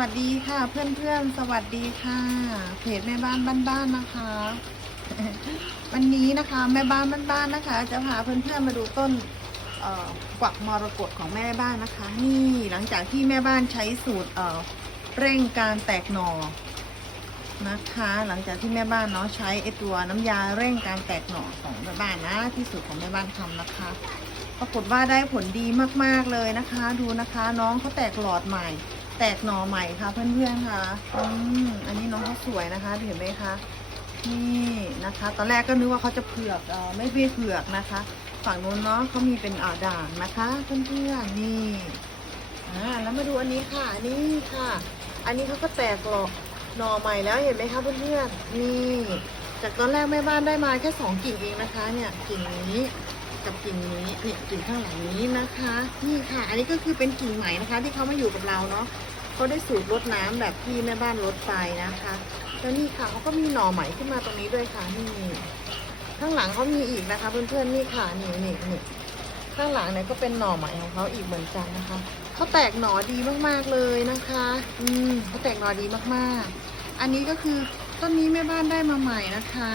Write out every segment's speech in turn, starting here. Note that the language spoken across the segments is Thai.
วัสดีค่ะเพื่อนๆ สวัสดีค่ะ เพจแม่บ้านบ้านๆนะคะ วันนี้นะคะแม่บ้านบ้านๆนะคะ จะพาเพื่อนๆมาดูต้นกวักมรกตของแม่บ้านนะคะ นี่หลังจากที่แม่บ้านใช้สูตรเเร่งการแตกหน่อนะคะ หลังจากที่แม่บ้านเนาะใช้ไอตัวน้ำยาเร่งการแตกหน่อของแม่บ้านนะที่สูตรของแม่บ้านทำนะคะ ปรากฏว่าได้ผลดีมากๆเลยนะคะ ดูนะคะ น้องเขาแตกหลอดใหม่ แตกหน่อใหม่ค่ะเพื่อนๆค่ะอืมอันนี้น้องเขาสวยนะคะเห็นไหมคะ นี่นะคะ ตอนแรกก็นึกว่าเขาจะเผือกเออไม่เป็นเผือกนะคะ ฝั่งนู้นเนาะเขามีเป็นอ่าด่างนะคะเพื่อนๆนี่อ่าแล้วมาดูอันนี้ค่ะนี่ค่ะ อันนี้เขาก็แตกหลอดหน่อใหม่แล้วเห็นไหมคะเพื่อนๆนี่ จากตอนแรกแม่บ้านได้มาแค่สองกิ่งเองนะคะ เนี่ยกิ่งนี้ กับกิ่งนี้เนี่ยกิ่งข้างหลังนี้นะคะนี่ค่ะ อันนี้ก็คือเป็นกิ่งใหม่นะคะ ที่เขามาอยู่กับเราเนาะเขาได้สูตรดน้ำแบบที่แม่บ้านรดไปนะคะแล้วนี่ค่ะเขาก็มีหน่อใหม่ขึ้นมาตรงนี้ด้วยค่ะนี่ข้างหลังเขามีอีกนะคะ เพื่อนๆนี่ค่ะนี่นี่นี่ข้างหลังเนี่ยก็เป็นหน่อใหม่ของเขาอีกเหมือนกันนะคะเขาแตกหน่อดีมากๆเลยนะคะ อืมเขาแตกหน่อดีมากๆ อันนี้ก็คือต้นนี้แม่บ้านได้มาใหม่นะคะ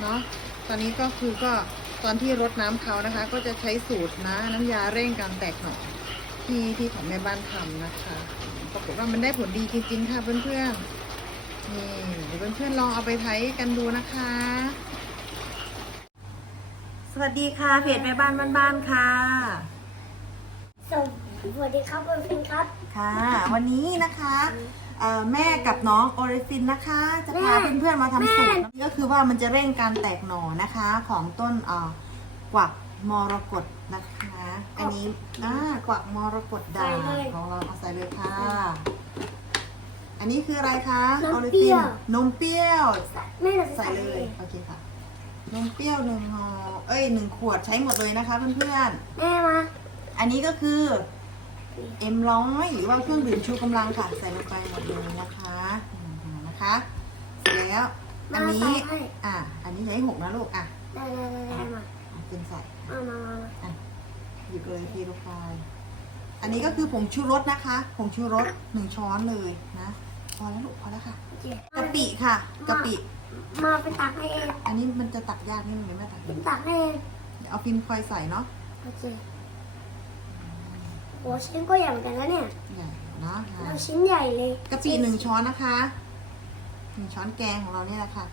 เนาะตอนนี้ก็คือก็ ตอนที่รดน้ำเขานะคะ ก็จะใช้สูตรนะน้ำยาเร่งการแตกหน่อที่ที่ของแม่บ้านทำนะคะปรากฏว่ามันได้ผลดีจริงๆค่ะเพื่อนๆนี่เดี๋ยวเพื่อนๆลองเอาไปใช้กันดูนะคะ สวัสดีค่ะเพจแม่บ้านบ้านๆค่ะสวัส ดีครับคุณพินครับ ค่ะ วันนี้นะคะเอ่อแม่กับน้องโอริฟินนะคะ จะพาแม่เพื่อนๆมาทำสูตรแม่ ก็คือว่ามันจะเร่งการแตกหน่อนะคะ ของต้นเอ่อกวักมรกตนะคะ อันนี้อ่ากวักมรกตด่างของเราเอาใส่เลยค่ะ อันนี้คืออะไรคะโอริฟินนมเปรี้ยว แม่จะใส่เลยโอเคค่ะนมเปรี้ยวหนึ่งห่อเอ้ยหนึ่งขวดใช้หมดเลยนะคะเพื่อนๆ แม่มาอันนี้ก็คือ เอ็มร้อยหรือว่าเครื่องดื่มชูกำลังค่ะใส่ลงไปหมดเลยนะคะอืมนะคะเสร็จแล้วอันนี้มาใส่ให้อะอันนี้ใช้หกนะลูกอะได้ได้ได้ได้มาเอาเป็นใส่มามามามาหยิบเลยเทลงไปอันนี้ก็คือผงชูรสนะคะผงชูรสหนึ่งช้อนเลยนะพอแล้วลูกพอแล้วค่ะโอเคกะปิค่ะกะปิมาไปตักให้เอง อันนี้มันจะตักยากนิดนึงเดี๋ยวแม่ตักไปเองตักให้เองเดี๋ยวเอาฟินคอยใส่เนาะ โอเค โอ้ชิ้นก็ใหญ่เหมือนกันแล้วเนี่ยใหญ่นะอะเอาชิ้นใหญ่เลยกะปิหนึ่งช้อนนะคะหนึ่งช้อนแกงของเราเนี่ยแหละค่ะ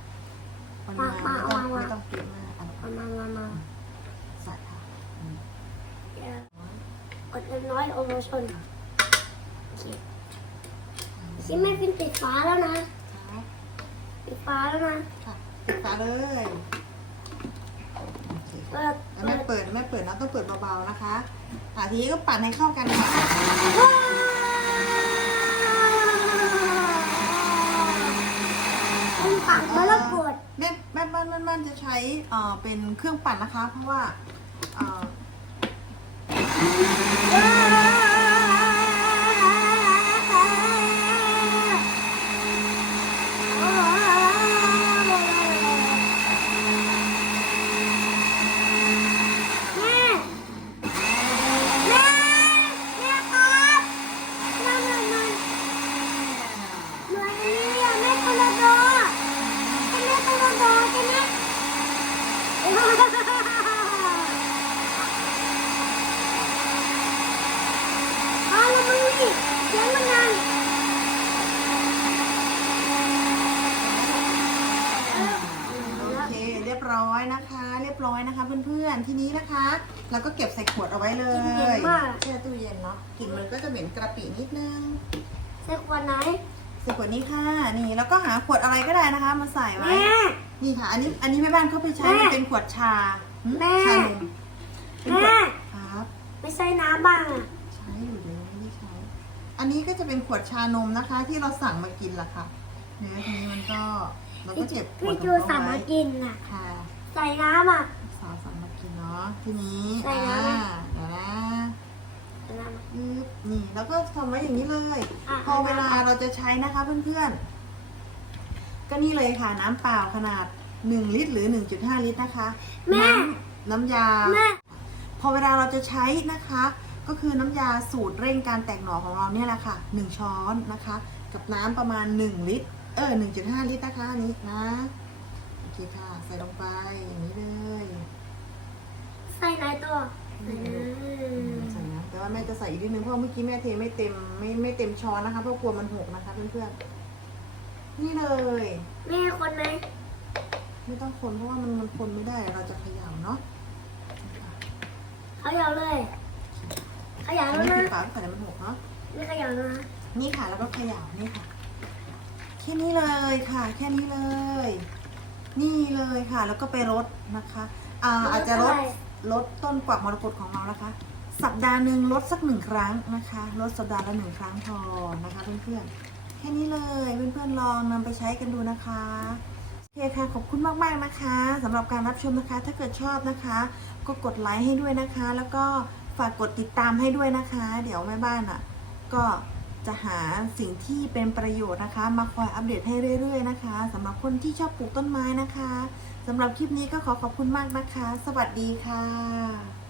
ปริมาณไม่ต้องไม่ต้องเยอะมากอะมามามามาใส่ค่ะอืมเดี๋ยวกดเล็กน้อยโอโมชนโอเคชิ้นแม่ฟินปิดฝาแล้วนะครับปิดฝาแล้วนะค่ะปิดฝาเลยโอเคค่ะเปิดแล้วเปิแม่ดเปิดแม่เปิดนะต้องเปิดเบาๆนะคะ อะทีนี้ก็ปั่นให้เข้ากันค่ะเป็นปักมะละกดแม่แม่บ้านบ้านๆจะใช้เอ่อเป็นเครื่องปั่นนะคะ เพราะว่าเอ่อ อยนะคะ เรียบร้อยนะคะเพื่อนๆ ทีนี้นะคะเราก็เก็บใส่ขวดเอาไว้เลยกินเย็นมาก แช่ตู้เย็นเนาะกลิ่นมันก็จะเหม็นกระปินิดนึงใส่ขวดไหนใส่ขวดนี้ค่ะ นี่แล้วก็หาขวดอะไรก็ได้นะคะ มาใส่ไว้ แม่ นี่ค่ะ อันนี้อันนี้แม่บ้านเขาไปใช้แม่มันเป็นขวดชาหึแม่ ชานมเป็นขวแม่ดครับ ไม่ใส่น้ำบ้างอะใช้อยู่เดี๋ยวไม่ได้ใช้ อันนี้ก็จะเป็นขวดชานมนะคะ ที่เราสั่งมากินล่ะค่ะ เนื้อทีนี้มันก็เราก็เก็บขวพี่ดขจูองสั่เขางไว้มากินน่ะ ค่ะ ใส่น้ำอะ สาวสั่งมากินเนาะทีนี้ใส่อ่าน้เดี๋ยวนะใส่น้ำยึบนี่แล้วก็ทำไว้อย่างนี้เลย อะ พอเวลาเราจะใช้นะคะเพื่อนๆ ก็นี่เลยค่ะน้ำเปล่าขนาด 1 ลิตรหรือ 1.5 ลิตรนะคะแม่ น้ำน้ำยา แม่ พอเวลาเราจะใช้นะคะ ก็คือน้ำยาสูตรเร่งการแตกหน่อของเราเนี่ยแหละค่ะ 1 ช้อนนะคะ กับน้ำประมาณ 1 ลิตร เออ1.5 ลิตรนะคะอันนี้นะ โอเคค่ะ ใส่ลงไปอย่างนี้เลยใส่ไหนตัวใส่น้ำใส่นะแต่ว่าแม่จะใส่อีกนิดนึงเพราะเมื่อกี้แม่เทไม่เต็มไม่ไม่เต็มช้อนนะคะเพราะกลัวมันหกนะคะเพื่อนๆนี่เลยแม่คนไหมไม่ต้องคนเพราะว่ามันมันคนไม่ได้เราจะเขย่าเนาะเขย่าเลยเขย่าอันแล้วนี้นะคือฝาใส่มันหกเนาะไม่เขย่าแล้วนะนี่ค่ะแล้วก็เขย่านี่ค่ะแค่นี้เลยค่ะ แค่นี้เลย นี่เลยค่ะ แล้วก็ไปรดนะคะอ่าอาจจะลดลดต้นกวักมรกตของเรานะคะ สัปดาห์หนึ่งลดสักหนึ่งครั้งนะคะลดสัปดาห์ละหนึ่งครั้งพอนะคะเพื่อนๆแค่นี้เลยเพื่อนๆลองนำไปใช้กันดูนะคะโอเคค่ะขอบคุณมากๆนะคะสำหรับการรับชมนะคะ ถ้าเกิดชอบนะคะ ก็กดไลค์ให้ด้วยนะคะ แล้วก็ฝากกดติดตามให้ด้วยนะคะ เดี๋ยวแม่บ้านอะ ก็ จะหาสิ่งที่เป็นประโยชน์นะคะ มาคอยอัปเดตให้เรื่อย ๆ นะคะสำหรับคนที่ชอบปลูกต้นไม้นะคะสำหรับคลิปนี้ก็ขอขอบคุณมากนะคะ สวัสดีค่ะ